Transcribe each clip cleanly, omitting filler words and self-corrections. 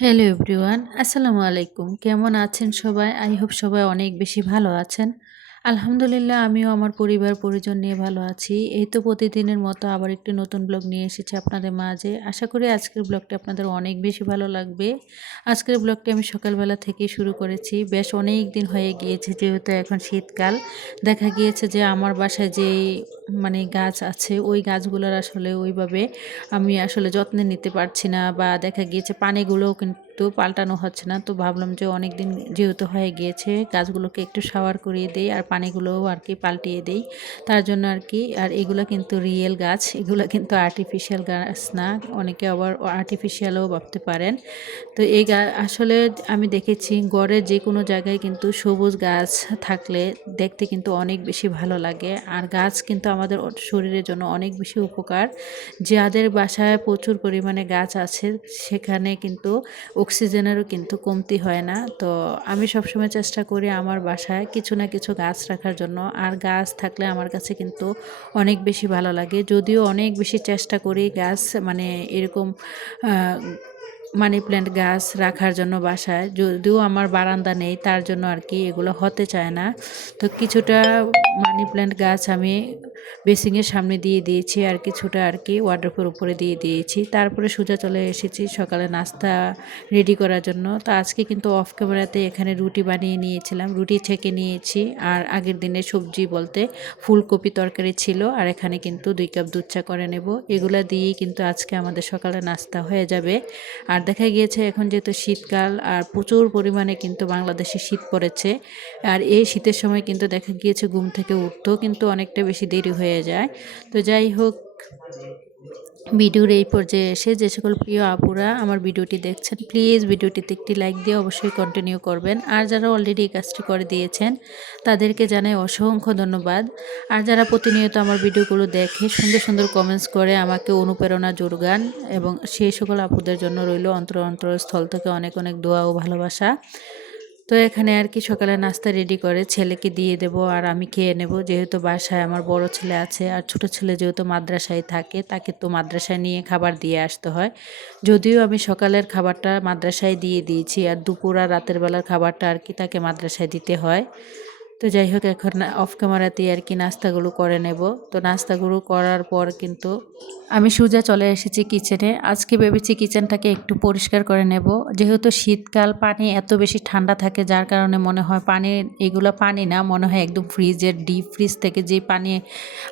Hello everyone, আসসালামু আলাইকুম। কেমন আছেন সবাই? আই হোপ সবাই অনেক বেশি ভালো আছেন। আলহামদুলিল্লাহ আমিও আমার পরিবার পরিজন নিয়ে ভালো আছি। এই তো প্রতিদিনের মতো আবার একটি নতুন ব্লগ নিয়ে এসেছি আপনাদের মাঝে। আশা করি আজকের ব্লগটা আপনাদের অনেক বেশি ভালো লাগবে। আজকের ব্লগটি আমি সকালবেলা থেকেই শুরু করেছি। বেশ অনেক দিন হয়ে গিয়েছে, যেহেতু এখন শীতকাল। দেখা গিয়েছে যে আমার বাসায় যেই গাছ আছে, ওই গাছগুলোর আসলে ওইভাবে আমি আসলে যত্ন নিতে পারছি না, বা দেখা গিয়েছে পানিগুলোও কিন্তু পাল্টানো হচ্ছে না। তো ভাবলাম যে অনেক দিন যেহেতু হয়ে গিয়েছে, গাছগুলোকে একটু শাওয়ার করিয়ে দেই আর পানিগুলোও আর কি পাল্টিয়ে দেই। তার জন্য আর কি, আর এগুলো কিন্তু রিয়েল গাছ, এগুলো কিন্তু আর্টিফিশিয়াল গাছ না। অনেকে আবার আর্টিফিশিয়ালও ভাবতে পারেন। তো এই আসলে আমি দেখেছি গড়ের যে কোনো জায়গায় কিন্তু সবুজ গাছ থাকলে দেখতে কিন্তু অনেক বেশি ভালো লাগে। আর গাছ কিন্তু আমাদের শরীরের জন্য অনেক বেশি উপকার। যাদের বাসায় প্রচুর পরিমাণে গাছ আছে, সেখানে কিন্তু অক্সিজেনেরও কিন্তু কমতি হয় না। তো আমি সবসময় চেষ্টা করি আমার বাসায় কিছু না কিছু গাছ রাখার জন্য। আর গাছ থাকলে আমার কাছে কিন্তু অনেক বেশি ভালো লাগে। যদিও অনেক বেশি চেষ্টা করি গাছ এরকম মানি প্ল্যান্ট গাছ রাখার জন্য বাসায়, যদিও আমার বারান্দা নেই, তার জন্য আর কি এগুলো হতে চায় না। তো কিছুটা মানি প্ল্যান্ট গাছ আমি বেসিংয়ের সামনে দিয়ে দিয়েছি, আর কিছুটা আর কি ওয়ার্ড্রোবের উপরে দিয়ে দিয়েছি। তারপরে সোজা চলে এসেছি সকালে নাস্তা রেডি করার জন্য। তো আজকে কিন্তু অফ ক্যামেরাতে এখানে রুটি বানিয়ে নিয়েছিলাম, রুটি ছেঁকে নিয়েছি। আর আগের দিনের সবজি বলতে ফুলকপি তরকারি ছিল, আর এখানে কিন্তু 2 কাপ দুধ চা করে নেব। এগুলা দিয়েই কিন্তু আজকে আমাদের সকালে নাস্তা হয়ে যাবে। আর দেখা গিয়েছে এখন যেহেতু শীতকাল, আর প্রচুর পরিমাণে কিন্তু বাংলাদেশে শীত পড়েছে। আর এই শীতের সময় কিন্তু দেখা গিয়েছে ঘুম থেকে উঠতেও কিন্তু অনেকটা বেশি দেরি হয়ে যায়। তো যাই হোক, ভিডিওর এই পর্যায়ে এসে যে সকল প্রিয় আপুরা আমার ভিডিওটি দেখছেন, প্লিজ ভিডিওটিতে একটি লাইক দিয়ে অবশ্যই কন্টিনিউ করবেন। আর যারা অলরেডি এই কাজটি করে দিয়েছেন, তাদেরকে জানাই অসংখ্য ধন্যবাদ। আর যারা প্রতিনিয়ত আমার ভিডিওগুলো দেখে সুন্দর সুন্দর কমেন্টস করে আমাকে অনুপ্রেরণা যোগান, এবং সেই সকল আপুদের জন্য রইল অন্তরস্থল থেকে অনেক অনেক দোয়া ও ভালোবাসা। তো এখানে আর কি সকালে নাস্তা রেডি করে ছেলেকে দিয়ে দেব, আর আমি খেয়ে নেব। যেহেতু বাসায় আমার বড় ছেলে আছে, আর ছোট ছেলে যেহেতু মাদ্রাসায় থাকে, তাকে তো মাদ্রাসায় নিয়ে খাবার দিয়ে আসতে হয়। যদিও আমি সকালের খাবারটা মাদ্রাসায় দিয়ে দিয়েছি, আর দুপুর আর রাতের বেলার খাবারটা আর কি তাকে মাদ্রাসায় দিতে হয়। তো যাই হোক, এখন অফ ক্যামেরাতেই আর কি নাস্তাগুলো করে নেব। তো নাস্তাগুলো করার পর কিন্তু আমি সোজা চলে এসেছি কিচেনে। আজকে ভেবেছি কিচেনটাকে একটু পরিষ্কার করে নেব। যেহেতু শীতকাল, পানি এত বেশি ঠান্ডা থাকে, যার কারণে মনে হয় এগুলো পানি না, মনে হয় একদম ফ্রিজের ডিপ ফ্রিজ থেকে যেই পানি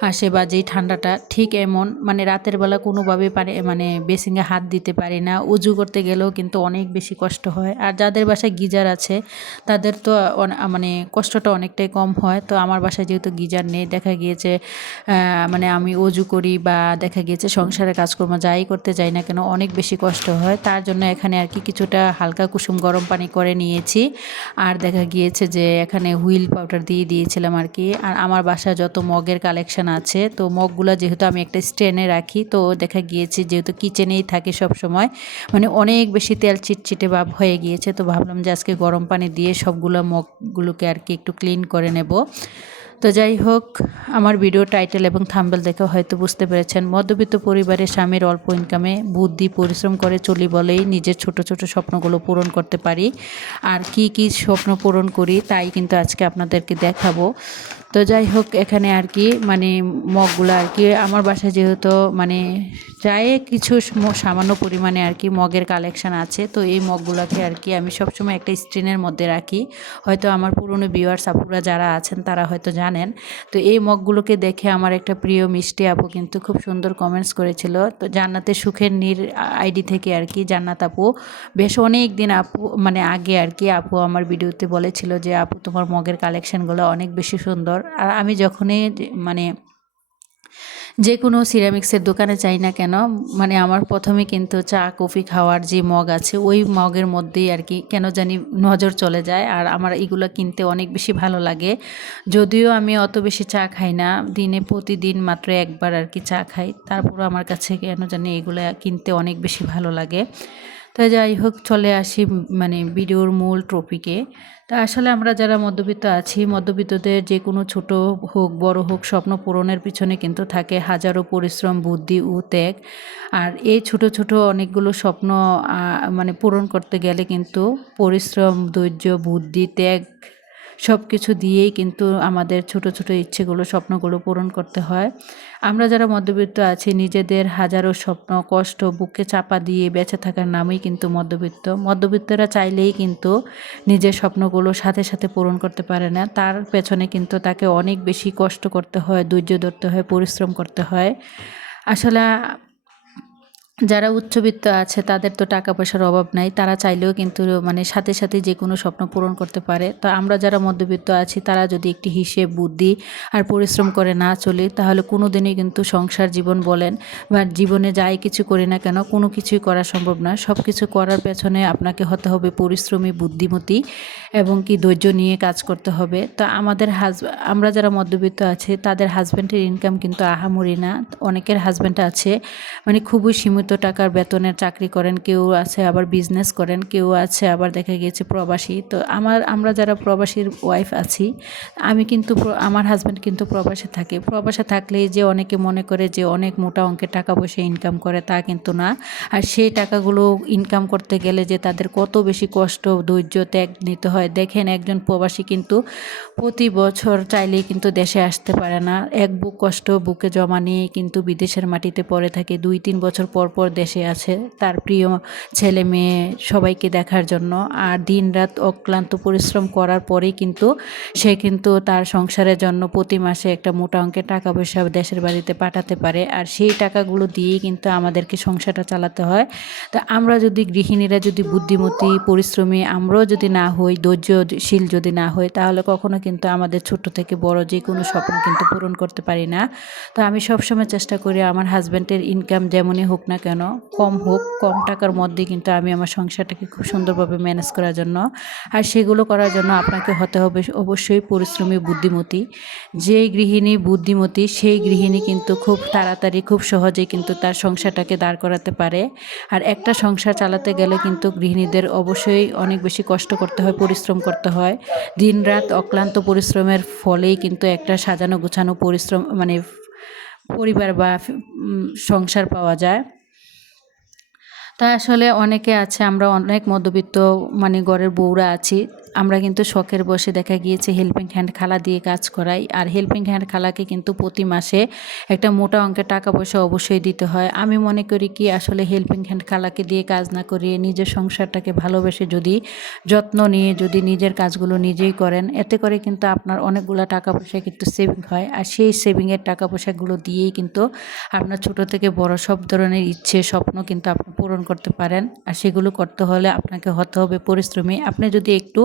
আসে বা যেই ঠান্ডাটা, ঠিক এমন। রাতের বেলা কোনোভাবে পানি বেসিংয়ে হাত দিতে পারি না, উজু করতে গেলেও কিন্তু অনেক বেশি কষ্ট হয়। আর যাদের বাসায় গিজার আছে, তাদের তো কষ্টটা অনেকটাই কম হয়। তো আমার বাসায় যেহেতু গিজার নেই, দেখা গিয়েছে আমি অজু করি বা দেখা গিয়েছে সংসারের কাজকর্ম যাই করতে যাই না কেন, অনেক বেশি কষ্ট হয়। তার জন্য এখানে আর কি কিছুটা হালকা কুসুম গরম পানি করে নিয়েছি। আর দেখা গিয়েছে যে এখানে হুইল পাউডার দিয়ে দিয়েছিলাম আর কি। আর আমার বাসায় যত মগের কালেকশন আছে, তো মগগুলো যেহেতু আমি একটা স্ট্যান্ডে রাখি, তো দেখা গিয়েছে যেহেতু কিচেনেই থাকে সব সময়, অনেক বেশি তেল চিটচিটে ভাব হয়ে গিয়েছে। তো ভাবলাম যে আজকে গরম পানি দিয়ে সবগুলো মগগুলোকে আর কি একটু ক্লিন করে নেব। তো যাই হোক, আমার ভিডিও টাইটেল এবং থাম্বনেল দেখে হয়তো বুঝতে পেরেছেন, মধ্যবিত্ত পরিবারের স্বামীর অল্প ইনকামে বুদ্ধি পরিশ্রম করে চলি বলেই নিজের ছোট ছোট স্বপ্নগুলো পূরণ করতে পারি। আর কি কি স্বপ্ন পূরণ করি তাই কিন্তু আজকে আপনাদেরকে দেখাবো। তো যাই হোক, এখানে আর কি মগগুলো আর কি আমার বাসায় যেহেতু চায়ে কিছু সামান্য পরিমাণে আর কি মগের কালেকশান আছে। তো এই মগগুলোকে আর কি আমি সবসময় একটা স্ট্রেনের মধ্যে রাখি। হয়তো আমার পুরনো ভিউয়ার্স আপুরা যারা আছেন তারা হয়তো জানেন। তো এই মগগুলোকে দেখে আমার একটা প্রিয় মিষ্টি আপু কিন্তু খুব সুন্দর কমেন্টস করেছিল। তো জান্নাতের সুখের নীর আইডি থেকে আর কি জান্নাত আপু বেশ অনেক দিন আগে আর কি আপু আমার ভিডিওতে বলেছিল যে আপু তোমার মগের কালেকশানগুলো অনেক বেশি সুন্দর। আর আমি যখনই যে কোনো সিরামিক্সের দোকানে যাই না কেন, আমার প্রথমে কিন্তু চা কফি খাওয়ার যে মগ আছে, ওই মগের মধ্যেই আর কি কেন জানি নজর চলে যায়। আর আমার এগুলো কিনতে অনেক বেশি ভালো লাগে। যদিও আমি অত বেশি চা খাই না, দিনে প্রতিদিন মাত্র একবার আর কি চা খাই, তারপরও আমার কাছে কেন জানি এগুলো কিনতে অনেক বেশি ভালো লাগে। তো যাই হোক, চলে আসি মানে ভিডিওর মূল টপিকে। তা আসলে আমরা যারা মধ্যবিত্ত আছি, মধ্যবিত্তদের যে কোনো ছোট হোক বড় হোক স্বপ্ন পূরণের পিছনে কিন্তু থাকে হাজারো পরিশ্রম, বুদ্ধি ও ত্যাগ। আর এই ছোট ছোট অনেকগুলো স্বপ্ন মানে পূরণ করতে গেলে কিন্তু পরিশ্রম, ধৈর্য, বুদ্ধি, ত্যাগ সব কিছু দিয়েই কিন্তু আমাদের ছোট ছোট ইচ্ছেগুলো, স্বপ্নগুলো পূরণ করতে হয়। আমরা যারা মধ্যবিত্ত আছি, নিজেদের হাজারো স্বপ্ন, কষ্ট বুকে চাপা দিয়ে বেঁচে থাকার নামই কিন্তু মধ্যবিত্ত। মধ্যবিত্তরা চাইলেই কিন্তু নিজের স্বপ্নগুলো সাথে সাথে পূরণ করতে পারে না। তার পেছনে কিন্তু তাকে অনেক বেশি কষ্ট করতে হয়, ধৈর্য ধরতে হয়, পরিশ্রম করতে হয়। আসলে যারা উচ্চবিত্ত আছে তাদের তো টাকা পয়সার অভাব নাই, তারা চাইলেও কিন্তু মানে সাথে সাথে যে কোনো স্বপ্ন পূরণ করতে পারে। তো আমরা যারা মধ্যবিত্ত আছি তারা যদি একটি হিসেব, বুদ্ধি আর পরিশ্রম করে না চলি, তাহলে কোনো দিনই কিন্তু সংসার জীবন বলেন বা জীবনে যাই কিছু করি না কেন, কোনো কিছুই করা সম্ভব না। সব কিছু করার পেছনে আপনাকে হতে হবে পরিশ্রমী, বুদ্ধিমতী এবং কি ধৈর্য নিয়ে কাজ করতে হবে। তো আমাদের আমরা যারা মধ্যবিত্ত আছে তাদের হাজব্যান্ডের ইনকাম কিন্তু আহামরি না। অনেকের হাজব্যান্ড আছে মানে খুবই সীমিত টাকার বেতনের চাকরি করেন, কেউ আছে আবার বিজনেস করেন, কেউ আছে আবার দেখা গিয়েছে প্রবাসী। তো আমরা যারা প্রবাসীর ওয়াইফ আছি, আমি কিন্তু আমার হাজব্যান্ড কিন্তু প্রবাসে থাকে। প্রবাসে থাকলেই যে অনেকে মনে করে যে অনেক মোটা অঙ্কের টাকা পয়সা ইনকাম করে, তা কিন্তু না। আর সেই টাকাগুলো ইনকাম করতে গেলে যে তাদের কত বেশি কষ্ট, ধৈর্য, ত্যাগ নিতে হয়। দেখেন, একজন প্রবাসী কিন্তু প্রতি বছর চাইলেই কিন্তু দেশে আসতে পারে না। এক বুক কষ্ট বুকে জমা নিয়ে কিন্তু বিদেশের মাটিতে পড়ে থাকে। 2-3 বছর পর পর দেশে আসে তার প্রিয় ছেলে মেয়ে সবাইকে দেখার জন্য। আর দিন রাত অক্লান্ত পরিশ্রম করার পরেই কিন্তু সে কিন্তু তার সংসারের জন্য প্রতি মাসে একটা মোটা অঙ্কের টাকা পয়সা দেশের বাড়িতে পাঠাতে পারে। আর সেই টাকাগুলো দিয়েই কিন্তু আমাদেরকে সংসারটা চালাতে হয়। তা আমরা যদি গৃহিণীরা যদি বুদ্ধিমতী, পরিশ্রমী আমরাও যদি না হই, ধৈর্যশীল যদি না হই, তাহলে কখনো কিন্তু আমাদের ছোট থেকে বড় যে কোনো স্বপ্ন কিন্তু পূরণ করতে পারি না। তো আমি সবসময় চেষ্টা করি আমার হাজব্যান্ডের ইনকাম যেমনই হোক না কেন, কম হোক, কম টাকার মধ্যে কিন্তু আমি আমার সংসারটাকে খুব সুন্দরভাবে ম্যানেজ করার জন্য। আর সেগুলো করার জন্য আপনাকে হতে হবে অবশ্যই পরিশ্রমী, বুদ্ধিমতী। যেই গৃহিণী বুদ্ধিমতী সেই গৃহিণী কিন্তু খুব তাড়াতাড়ি, খুব সহজেই কিন্তু তার সংসারটাকে দাঁড় করাতে পারে। আর একটা সংসার চালাতে গেলে কিন্তু গৃহিণীদের অবশ্যই অনেক বেশি কষ্ট করতে হয়, পরিশ্রম করতে হয়। দিনরাত অক্লান্ত পরিশ্রমের ফলেই কিন্তু একটা সাজানো গোছানো পরিশ্রম মানে পরিবার বা সংসার পাওয়া যায়। তা আসলে অনেকে আছে, আমরা অনেক মধ্যবিত্ত মানে ঘরের বউরা আছি, আমরা কিন্তু শখের বসে দেখা গিয়েছে হেল্পিং হ্যান্ড খালা দিয়ে কাজ করাই। আর হেল্পিং হ্যান্ড খালাকে কিন্তু প্রতি মাসে একটা মোটা অঙ্কের টাকা পয়সা অবশ্যই দিতে হয়। আমি মনে করি কি, আসলে হেল্পিং হ্যান্ড খালাকে দিয়ে কাজ না করিয়ে নিজের সংসারটাকে ভালোবেসে যদি যত্ন নিয়ে যদি নিজের কাজগুলো নিজেই করেন, এতে করে কিন্তু আপনার অনেকগুলো টাকা পয়সা কিন্তু সেভিং হয়। আর সেই সেভিংয়ের টাকা পয়সাগুলো দিয়েই কিন্তু আপনার ছোট থেকে বড় সব ধরনের ইচ্ছে, স্বপ্ন কিন্তু আপনি পূরণ করতে পারেন। আর সেগুলো করতে হলে আপনাকে হতে হবে পরিশ্রমী। আপনি যদি একটু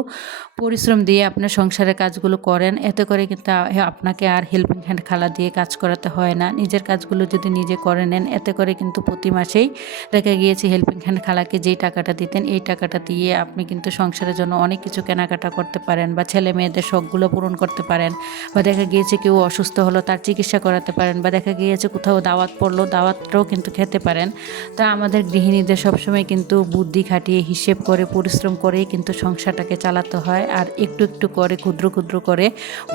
পরিশ্রম দিয়ে আপনার সংসারের কাজগুলো করেন, এতে করে কিন্তু আপনাকে আর হেল্পিং হ্যান্ড খালা দিয়ে কাজ করাতে হয় না। নিজের কাজগুলো যদি নিজে করে নেন, এতে করে কিন্তু প্রতি মাসেই দেখা গিয়েছে হেল্পিং হ্যান্ড খালাকে যেই টাকাটা দিতেন, এই টাকাটা দিয়ে আপনি কিন্তু সংসারের জন্য অনেক কিছু কেনাকাটা করতে পারেন, বা ছেলে মেয়েদের শখগুলো পূরণ করতে পারেন, বা দেখা গিয়েছে কেউ অসুস্থ হলো তার চিকিৎসা করাতে পারেন, বা দেখা গিয়েছে কোথাও দাওয়াত পড়লো, দাওয়াতটাও কিন্তু খেতে পারেন। তা আমাদের গৃহিণীদের সবসময় কিন্তু বুদ্ধি খাটিয়ে, হিসেব করে, পরিশ্রম করেই কিন্তু সংসারটাকে চালাতে হয়। আর একটু একটু করে, ক্ষুদ্র ক্ষুদ্র করে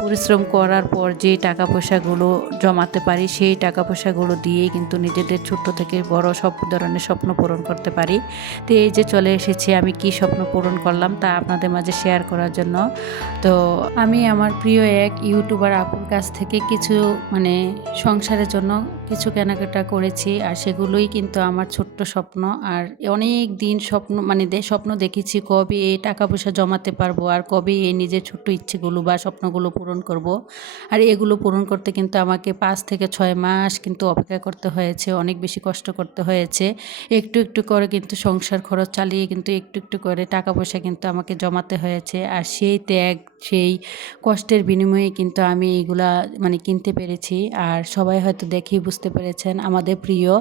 পরিশ্রম করার পর যে টাকা পয়সাগুলো জমাতে পারি, সেই টাকা পয়সাগুলো দিয়েই কিন্তু নিজেদের ছোট্ট থেকে বড় সব ধরনের স্বপ্ন পূরণ করতে পারি। তো এই যে চলে এসেছি আমি কি স্বপ্ন পূরণ করলাম তা আপনাদের মাঝে শেয়ার করার জন্য। তো আমি আমার প্রিয় এক ইউটিউবার আপুর কাছ থেকে কিছু মানে সংসারের জন্য কিছু কেনাকাটা করেছি। আর সেগুলোই কিন্তু আমার ছোট্ট স্বপ্ন। আর অনেক দিন স্বপ্ন মানে স্বপ্ন দেখেছি কবে এই টাকা পয়সা জমাতে পারবো, আর কবে এই নিজের ছোট্ট ইচ্ছেগুলো বা স্বপ্নগুলো পূরণ করব। আর এগুলো পূরণ করতে কিন্তু আমাকে 5 থেকে 6 মাস কিন্তু অপেক্ষা করতে হয়েছে, অনেক বেশি কষ্ট করতে হয়েছে। একটু একটু করে কিন্তু সংসার খরচ চালিয়ে কিন্তু একটু একটু করে টাকা পয়সা কিন্তু আমাকে জমাতে হয়েছে। আর সেই ত্যাগ, সেই কষ্টের বিনিময়ে কিন্তু আমি এইগুলা মানে কিনতে পেরেছি। আর সবাই হয়তো দেখেই বুঝতে পেরেছেন, আমাদের প্রিয়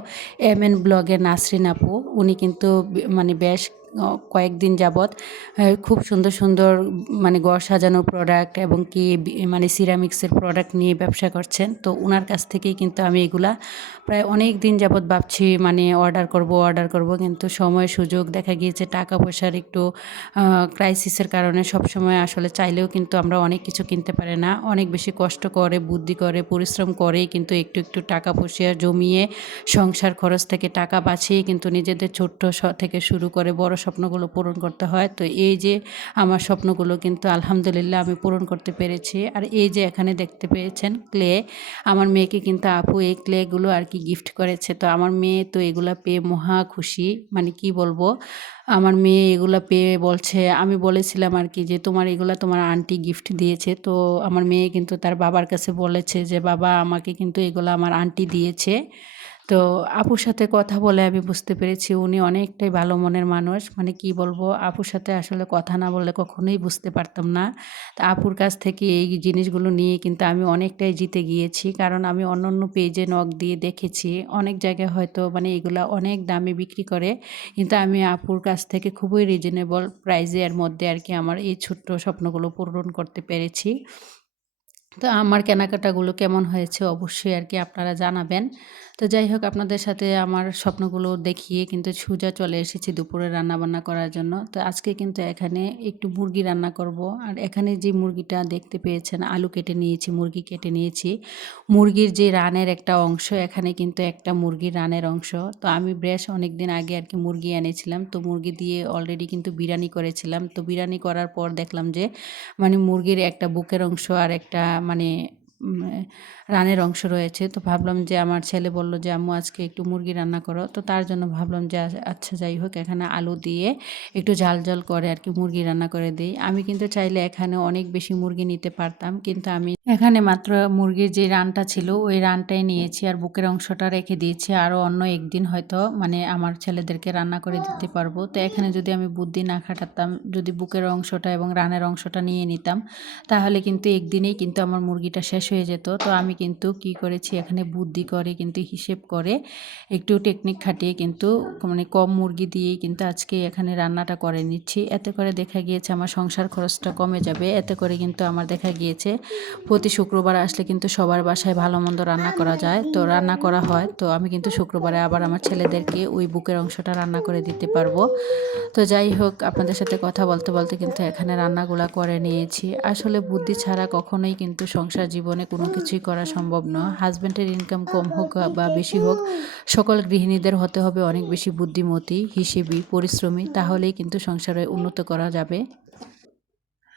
MN ব্লগের নাসরিন আপু, উনি কিন্তু মানে বেশ কয়েকদিন যাবৎ খুব সুন্দর সুন্দর মানে ঘর সাজানোর প্রোডাক্ট এবং কি মানে সিরামিক্সের প্রোডাক্ট নিয়ে ব্যবসা করছেন। তো ওনার কাছ থেকেই কিন্তু আমি এগুলা প্রায় অনেক দিন যাবৎ ভাবছি মানে অর্ডার করব, কিন্তু সময় সুযোগ দেখা গিয়েছে টাকা পয়সার একটু ক্রাইসিসের কারণে সবসময় আসলে চাইলেও কিন্তু আমরা অনেক কিছু কিনতে পারি না। অনেক বেশি কষ্ট করে, বুদ্ধি করে, পরিশ্রম করেই কিন্তু একটু একটু টাকা পয়সা জমিয়ে সংসার খরচ থেকে টাকা বাঁচিয়ে কিন্তু নিজেদের ছোট্ট থেকে শুরু করে বড় স্বপ্নগুলো পূরণ করতে হয়। তো এই যে আমার স্বপ্নগুলো কিন্তু আলহামদুলিল্লাহ আমি পূরণ করতে পেরেছি। আর এই যে এখানে দেখতে পেয়েছেন ক্লে, আমার মেয়েকে কিন্তু আপু এই ক্লেগুলো আর কি গিফট করেছে। তো আমার মেয়ে তো এগুলা পেয়ে মহা খুশি, মানে কি বলবো, আমার মেয়ে এগুলা পেয়ে বলছে, আমি বলেছিলাম আর কি যে তোমার এগুলা তোমার আন্টি গিফট দিয়েছে। তো আমার মেয়ে কিন্তু তার বাবার কাছে বলেছে যে বাবা আমাকে কিন্তু এগুলা আমার আন্টি দিয়েছে। তো আপুর সাথে কথা বলে আমি বুঝতে পেরেছি উনি অনেকটাই ভালো মনের মানুষ। মানে কি বলবো, আপুর সাথে আসলে কথা না বললে কখনোই বুঝতে পারতাম না। তা আপুর কাছ থেকে এই জিনিসগুলো নিয়ে কিন্তু আমি অনেকটাই জিতে গিয়েছি। কারণ আমি অন্যান্য পেজে নক দিয়ে দেখেছি অনেক জায়গায় হয়তো মানে এগুলা অনেক দামে বিক্রি করে। কিন্তু আমি আপুর কাছ থেকে খুবই রিজনেবল প্রাইসের মধ্যে আর কি আমার এই ছোট্ট স্বপ্নগুলো পূরণ করতে পেরেছি। তো আমার কেনাকাটাগুলো কেমন হয়েছে অবশ্যই আর কি আপনারা জানাবেন। তো যাই হোক, আপনাদের সাথে আমার স্বপ্নগুলো দেখিয়ে কিন্তু সোজা চলে এসেছি দুপুরে রান্নাবান্না করার জন্য। তো আজকে কিন্তু এখানে একটু মুরগি রান্না করব। আর এখানে যে মুরগিটা দেখতে পেয়েছেন আলু কেটে নিয়েছি, মুরগি কেটে নিয়েছি। মুরগির যে রানের একটা অংশ, এখানে কিন্তু একটা মুরগির রানের অংশ। তো আমি বেশ অনেকদিন আগে আর কি মুরগি এনেছিলাম। তো মুরগি দিয়ে অলরেডি কিন্তু বিরিয়ানি করেছিলাম। তো বিরিয়ানি করার পর দেখলাম যে মানে মুরগির একটা বুকের অংশ আর একটা মানে উম রানের অংশ রয়েছে। তো ভাবলাম যে আমার ছেলে বলল যে আম্মু আজকে একটু মুরগি রান্না করো। তো তার জন্য ভাবলাম যে আচ্ছা যাই হোক, এখানে আলু দিয়ে একটু ঝাল ঝাল করে আর কি মুরগি রান্না করে দিই। আমি কিন্তু চাইলে এখানে অনেক বেশি মুরগি নিতে পারতাম, কিন্তু আমি এখানে মাত্র মুরগির যে রানটা ছিল ওই রানটাই নিয়েছি আর বুকের অংশটা রেখে দিয়েছি। আরও অন্য একদিন হয়তো মানে আমার ছেলেদেরকে রান্না করে দিতে পারবো। তো এখানে যদি আমি বুদ্ধি না খাটাতাম, যদি বুকের অংশটা এবং রানের অংশটা নিয়ে নিতাম, তাহলে কিন্তু একদিনেই কিন্তু আমার মুরগিটা শেষ হয়ে যেত। তো আমি কিন্তু কি করেছি, এখানে বুদ্ধি করে কিন্তু হিসেব করে একটু টেকনিক খাটিয়ে কিন্তু মানে কম মুরগি দিয়েই কিন্তু আজকে এখানে রান্নাটা করে নিচ্ছি। এতে করে দেখা গিয়েছে আমার সংসার খরচটা কমে যাবে। এতে করে কিন্তু আমার দেখা গিয়েছে প্রতি শুক্রবার আসলে কিন্তু সবার বাসায় ভালো মন্দ রান্না করা যায়, তো রান্না করা হয়। তো আমি কিন্তু শুক্রবারে আবার আমার ছেলেদেরকে ওই বুকের অংশটা রান্না করে দিতে পারবো। তো যাই হোক, আপনাদের সাথে কথা বলতে বলতে কিন্তু এখানে রান্নাগুলা করে নিয়েছি। আসলে বুদ্ধি ছাড়া কখনোই কিন্তু সংসার জীবনে কোনো কিছুই করা সম্ভব নয়। হাজব্যান্ডের ইনকাম কম হোক বা বেশি হোক, সকল গৃহিণীদের হতে হবে অনেক বেশি বুদ্ধিমতী, হিসেবি, পরিশ্রমী, তাহলেই কিন্তু সংসারে উন্নত করা যাবে।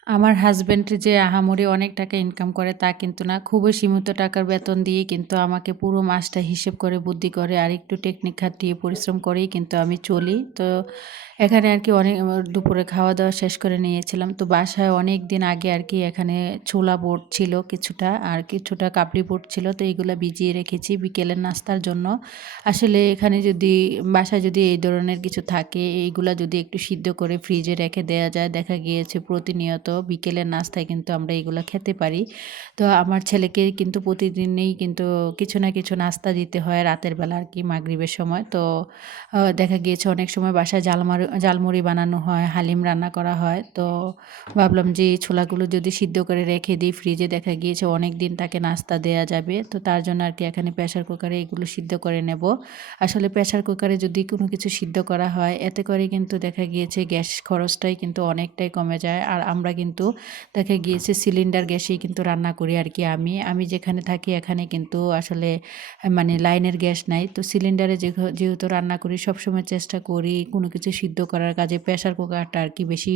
আমার হাসব্যান্ড যে আহামরি অনেক টাকা ইনকাম করে তা কিন্তু না, খুবই সীমিত টাকার বেতন দিয়ে কিন্তু আমাকে পুরো মাসটা হিসেব করে বুদ্ধি করে আর একটু টেকনিক খাটিয়ে পরিশ্রম করেই কিন্তু আমি চলি। তো এখানে আর কি অনেক দুপুরে খাওয়া দাওয়া শেষ করে নিয়েছিলাম। তো বাসায় অনেক দিন আগে আর কি এখানে ছোলা বুট ছিল কিছুটা, আর কিছুটা কাবলি বুট ছিল। তো এইগুলা ভিজিয়ে রেখেছি বিকেলের নাস্তার জন্য। আসলে এখানে যদি বাসায় যদি এই ধরনের কিছু থাকে, এইগুলা যদি একটু সিদ্ধ করে ফ্রিজে রেখে দেওয়া যায়, দেখা গিয়েছে প্রতিনিয়ত বিকেলের নাস্তায় কিন্তু আমরা এগুলা খেতে পারি। তো আমার ছেলেকে কিন্তু প্রতিদিনই কিন্তু কিছু না কিছু নাস্তা দিতে হয় রাতের বেলা আর কি মাগরিবের সময়। তো দেখা গিয়েছে অনেক সময় বাসায় ঝালমুড়ি বানানো হয়, হালিম রান্না করা হয়। তো ভাবলাম যে এই ছোলাগুলো যদি সিদ্ধ করে রেখে দিই ফ্রিজে, দেখা গিয়েছে অনেক দিন তাকে নাস্তা দেয়া যাবে। তো তার জন্য আর কি এখানে প্রেশার কুকারে এগুলো সিদ্ধ করে নেব। আসলে প্রেশার কুকারে যদি কোনো কিছু সিদ্ধ করা হয়, এতে করে কিন্তু দেখা গিয়েছে গ্যাস খরচটাই কিন্তু অনেকটাই কমে যায়। আর আমরা কিন্তু দেখা গিয়েছে সিলিন্ডার গ্যাসেই কিন্তু রান্না করি আর কি। আমি যেখানে থাকি এখানে কিন্তু আসলে মানে লাইনের গ্যাস নাই। তো সিলিন্ডারে যেহেতু রান্না করি, সবসময় চেষ্টা করি কোনো কিছু সিদ্ধ করার কাজে প্রেশার কুকারটা আর কি বেশি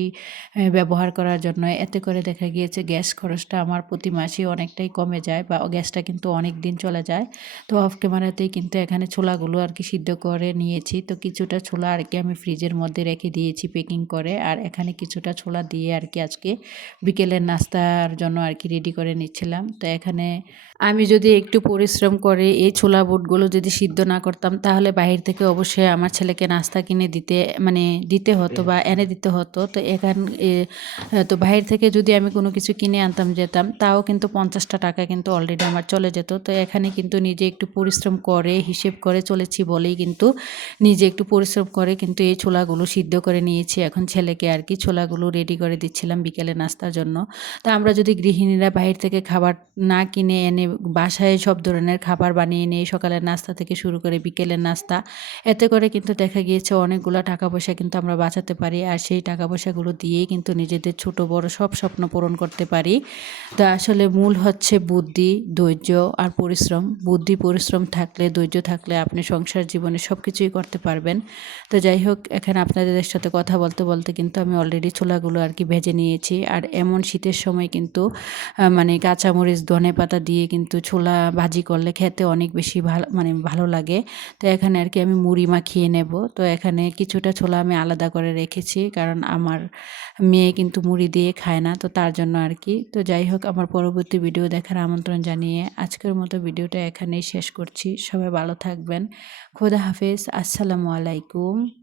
ব্যবহার করার জন্য। এতে করে দেখা গিয়েছে গ্যাস খরচটা আমার প্রতি মাসে অনেকটাই কমে যায় বা গ্যাসটা কিন্তু অনেক দিন চলে যায়। তো অফ ক্যামেরাতেই কিন্তু এখানে ছোলাগুলো আর কি সিদ্ধ করে নিয়েছি। তো কিছুটা ছোলা আর কি আমি ফ্রিজের মধ্যে রেখে দিয়েছি প্যাকিং করে, আর এখানে কিছুটা ছোলা দিয়ে আর কি আজকে বিকেলের নাস্তার জন্য আর কি রেডি করে নিচ্ছিলাম। তো এখানে আমি যদি একটু পরিশ্রম করে এই ছোলা বুটগুলো যদি সিদ্ধ না করতাম, তাহলে বাহির থেকে অবশ্যই আমার ছেলেকে নাস্তা কিনে দিতে মানে দিতে হতো বা এনে দিতে হতো। তো তো বাইরে থেকে যদি আমি কোনো কিছু কিনে আনতাম যেতাম, তাও কিন্তু ৫০টা টাকা কিন্তু অলরেডি আমার চলে যেত। তো এখানে কিন্তু নিজে একটু পরিশ্রম করে হিসেব করে চলেছি বলেই কিন্তু নিজে একটু পরিশ্রম করে কিন্তু এই ছোলাগুলো সিদ্ধ করে নিয়েছি। এখন ছেলেকে আর কি ছোলাগুলো রেডি করে দিচ্ছিলাম বিকেলে নাস্তার জন্য। তো আমরা যদি গৃহিণীরা বাহির থেকে খাবার না কিনে এনে বাসায় সব ধরনের খাবার বানিয়ে নিই, সকালের নাস্তা থেকে শুরু করে বিকেলের নাস্তা, এতে করে কিন্তু দেখা গিয়েছে অনেকগুলো টাকা পয়সা কিন্তু আমরা বাঁচাতে পারি। আর সেই টাকা পয়সাগুলো দিয়েই কিন্তু নিজেদের ছোট বড় সব স্বপ্ন পূরণ করতে পারি। তো আসলে মূল হচ্ছে বুদ্ধি, ধৈর্য আর পরিশ্রম। বুদ্ধি পরিশ্রম থাকলে, ধৈর্য থাকলে আপনি সংসার জীবনে সব কিছুই করতে পারবেন। তো যাই হোক, এখানে আপনাদের সাথে কথা বলতে বলতে কিন্তু আমি অলরেডি ছোলাগুলো আর কি ভেজে নিয়েছি। আর এমন শীতের সময় কিন্তু মানে কাঁচামরিচ, ধনেপাতা দিয়ে কিন্তু ছোলা ভাজি করলে খেতে অনেক বেশি ভালো লাগে। তো এখানে আর কি আমি মুড়ি মাখিয়ে নেব। তো এখানে কিছুটা ছোলা আমি আলাদা করে রেখেছি, কারণ আমার মেয়ে কিন্তু মুড়ি দিয়ে খায় না, তো তার জন্য আর কি। তো যাই হোক, আমার পরবর্তী ভিডিও দেখার আমন্ত্রণ জানিয়ে আজকের মতো ভিডিওটা এখানেই শেষ করছি। সবাই ভালো থাকবেন। খোদা হাফেজ। আসসালামু আলাইকুম।